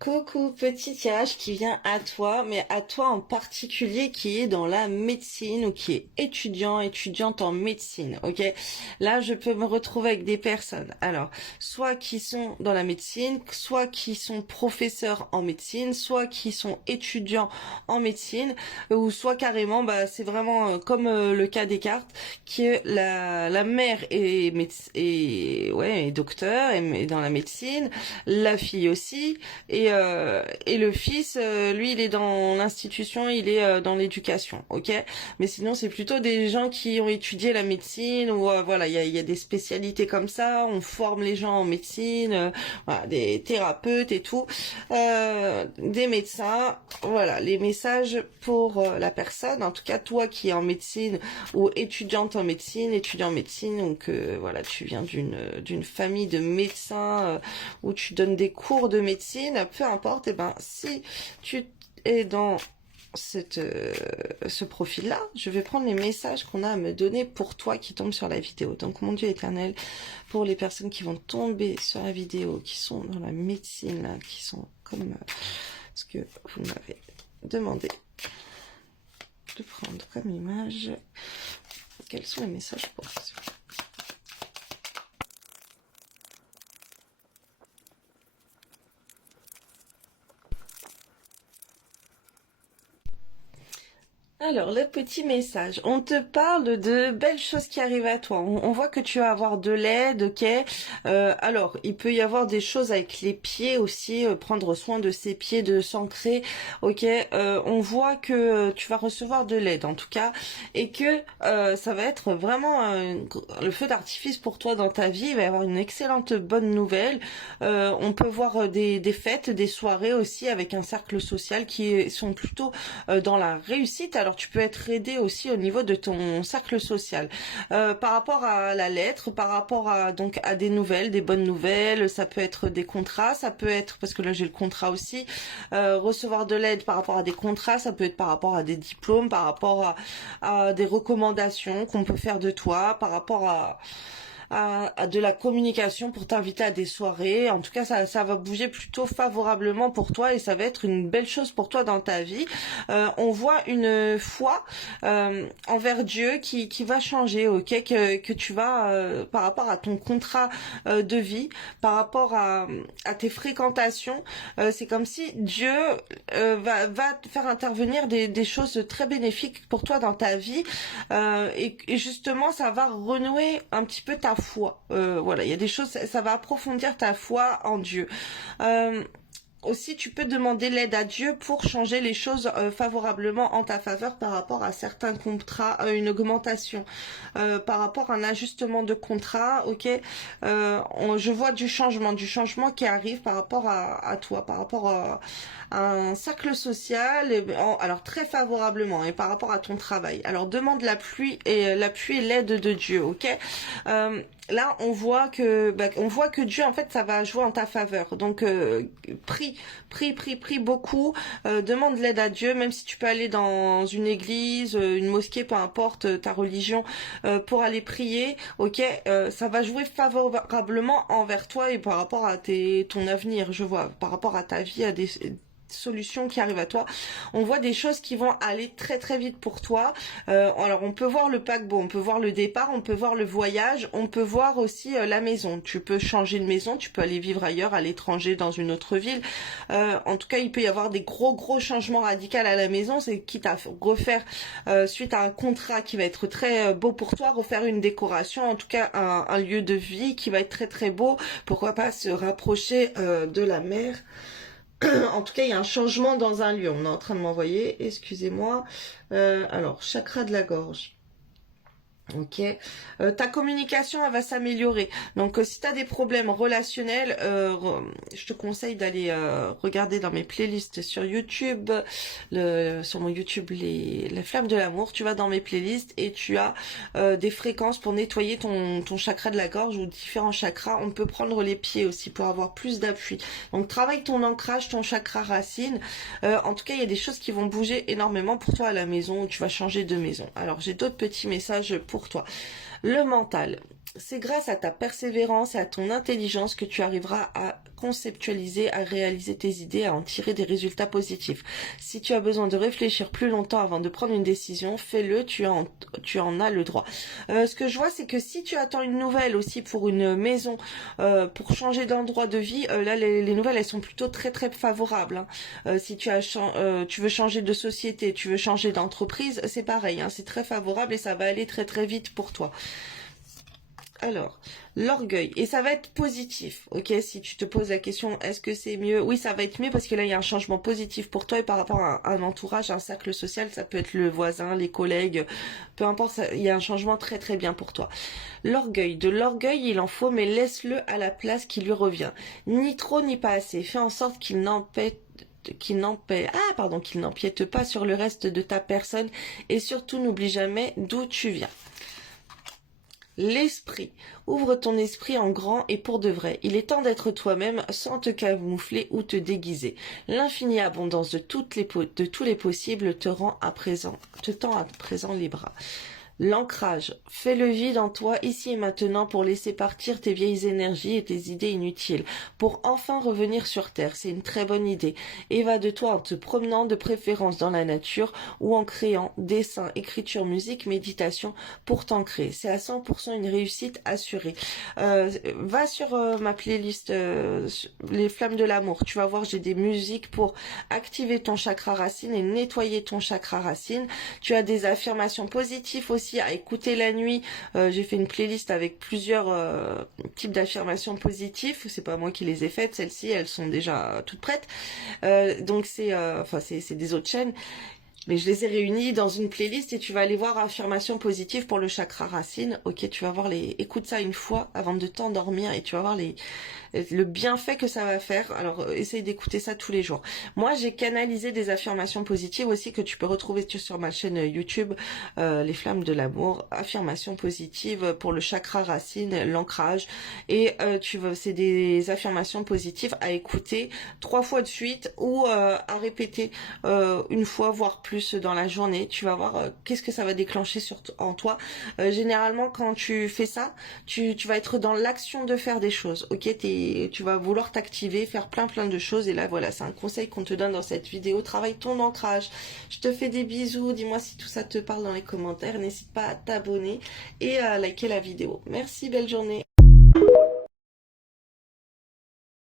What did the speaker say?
Coucou, petit tirage qui vient à toi, mais à toi en particulier qui est dans la médecine ou qui est étudiante en médecine, ok? Là, je peux me retrouver avec des personnes, alors, soit qui sont dans la médecine, soit qui sont professeurs en médecine, soit qui sont étudiants en médecine, ou soit carrément, bah, c'est vraiment comme le cas des cartes, que la mère est docteur, est dans la médecine, la fille aussi, et le fils, lui, il est dans l'institution, il est dans l'éducation, ok. Mais sinon, c'est plutôt des gens qui ont étudié la médecine, ou voilà, il y a des spécialités comme ça, on forme les gens en médecine, voilà, des thérapeutes et tout, des médecins, voilà, les messages pour la personne, en tout cas toi qui es en médecine, ou étudiante en médecine, étudiant en médecine, donc voilà, tu viens d'une famille de médecins, où tu donnes des cours de médecine, peu importe, et ben si tu es dans ce profil-là, je vais prendre les messages qu'on a à me donner pour toi qui tombent sur la vidéo. Donc mon Dieu éternel, pour les personnes qui vont tomber sur la vidéo, qui sont dans la médecine, là, qui sont comme ce que vous m'avez demandé de prendre comme image, quels sont les messages pour ça? Alors, le petit message. On te parle de belles choses qui arrivent à toi. On voit que tu vas avoir de l'aide, ok. Alors, il peut y avoir des choses avec les pieds aussi, prendre soin de ses pieds, de s'ancrer, ok. On voit que tu vas recevoir de l'aide, en tout cas, et que ça va être vraiment le feu d'artifice pour toi dans ta vie. Il va y avoir une excellente bonne nouvelle. On peut voir des fêtes, des soirées aussi avec un cercle social qui sont plutôt dans la réussite. Alors tu peux être aidé aussi au niveau de ton cercle social. Par rapport à la lettre, par rapport à donc à des nouvelles, des bonnes nouvelles, ça peut être des contrats, ça peut être, parce que là j'ai le contrat aussi, recevoir de l'aide par rapport à des contrats, ça peut être par rapport à des diplômes, par rapport à des recommandations qu'on peut faire de toi, par rapport à de la communication pour t'inviter à des soirées. En tout cas, ça va bouger plutôt favorablement pour toi et ça va être une belle chose pour toi dans ta vie. On voit une foi envers Dieu qui va changer, ok, que tu vas, par rapport à ton contrat de vie, par rapport à tes fréquentations, c'est comme si Dieu va te faire intervenir des choses très bénéfiques pour toi dans ta vie, et justement ça va renouer un petit peu ta foi. Voilà, il y a des choses, ça va approfondir ta foi en Dieu. Euh, Aussi, tu peux demander l'aide à Dieu pour changer les choses favorablement en ta faveur par rapport à certains contrats, une augmentation, par rapport à un ajustement de contrat, ok. Je vois du changement qui arrive par rapport à toi, par rapport à un cercle social, alors très favorablement, et par rapport à ton travail. Alors demande l'appui et l'aide de Dieu, ok. Là on voit que Dieu en fait ça va jouer en ta faveur, donc prie beaucoup, demande l'aide à Dieu, même si tu peux aller dans une église, une mosquée, peu importe ta religion, pour aller prier, ok. Ça va jouer favorablement envers toi et par rapport à ton avenir, je vois, par rapport à ta vie, à des solutions qui arrivent à toi. On voit des choses qui vont aller très très vite pour toi. Alors on peut voir le paquebot, on peut voir le départ, on peut voir le voyage, on peut voir aussi la maison. Tu peux changer de maison, tu peux aller vivre ailleurs, à l'étranger, dans une autre ville. En tout cas, il peut y avoir des gros changements radicaux à la maison. C'est quitte à refaire, suite à un contrat qui va être très beau pour toi, refaire une décoration, en tout cas un lieu de vie qui va être très très beau. Pourquoi pas se rapprocher de la mer. En tout cas, il y a un changement dans un lieu. On est en train de m'envoyer, excusez-moi. Alors, chakra de la gorge. Ok, ta communication elle va s'améliorer. Donc si tu as des problèmes relationnels, je te conseille d'aller regarder dans mes playlists sur YouTube, sur mon YouTube les flammes de l'amour. Tu vas dans mes playlists et tu as des fréquences pour nettoyer ton chakra de la gorge ou différents chakras. On peut prendre les pieds aussi pour avoir plus d'appui. Donc travaille ton ancrage, ton chakra racine. En tout cas, il y a des choses qui vont bouger énormément pour toi à la maison où tu vas changer de maison. Alors j'ai d'autres petits messages pour toi. Le mental. c'est grâce à ta persévérance et à ton intelligence que tu arriveras à conceptualiser, à réaliser tes idées, à en tirer des résultats positifs. Si tu as besoin de réfléchir plus longtemps avant de prendre une décision, fais-le, tu en as le droit. Ce que je vois, c'est que si tu attends une nouvelle aussi pour une maison, pour changer d'endroit de vie, là les nouvelles elles sont plutôt très très favorables, hein. Si tu veux changer de société, tu veux changer d'entreprise, c'est pareil, hein, c'est très favorable et ça va aller très très vite pour toi. Alors, l'orgueil, et ça va être positif, ok? Si tu te poses la question, est-ce que c'est mieux? Oui, ça va être mieux parce que là, il y a un changement positif pour toi et par rapport à un entourage, un cercle social, ça peut être le voisin, les collègues, peu importe, il y a un changement très très bien pour toi. L'orgueil, de l'orgueil, il en faut, mais laisse-le à la place qui lui revient. Ni trop, ni pas assez. Fais en sorte qu'il n'empiète pas sur le reste de ta personne et surtout n'oublie jamais d'où tu viens. L'esprit. Ouvre ton esprit en grand et pour de vrai. Il est temps d'être toi-même sans te camoufler ou te déguiser. L'infinie abondance de tous les possibles te tend à présent les bras. L'ancrage. Fais le vide en toi ici et maintenant pour laisser partir tes vieilles énergies et tes idées inutiles. Pour enfin revenir sur Terre. C'est une très bonne idée. Évade-toi en te promenant de préférence dans la nature ou en créant dessin, écriture, musique, méditation pour t'ancrer. C'est à 100% une réussite assurée. Va sur ma playlist Les Flammes de l'amour. Tu vas voir, j'ai des musiques pour activer ton chakra racine et nettoyer ton chakra racine. Tu as des affirmations positives aussi à écouter la nuit. J'ai fait une playlist avec plusieurs types d'affirmations positives. C'est pas moi qui les ai faites, celles-ci, elles sont déjà toutes prêtes. Donc c'est des autres chaînes. Mais je les ai réunies dans une playlist et tu vas aller voir affirmations positives pour le chakra racine. Ok, tu vas voir écoute ça une fois avant de t'endormir et tu vas voir le bienfait que ça va faire. Alors, essaye d'écouter ça tous les jours. Moi, j'ai canalisé des affirmations positives aussi que tu peux retrouver sur ma chaîne YouTube, Les Flammes de l'amour. Affirmations positives pour le chakra racine, l'ancrage. Et c'est des affirmations positives à écouter 3 fois de suite ou à répéter une fois, voire plus dans la journée. Tu vas voir qu'est-ce que ça va déclencher en toi. Généralement, quand tu fais ça, tu vas être dans l'action de faire des choses. Ok, tu vas vouloir t'activer, faire plein de choses. Et là, voilà, c'est un conseil qu'on te donne dans cette vidéo. Travaille ton ancrage. Je te fais des bisous. Dis-moi si tout ça te parle dans les commentaires. N'hésite pas à t'abonner et à liker la vidéo. Merci, belle journée.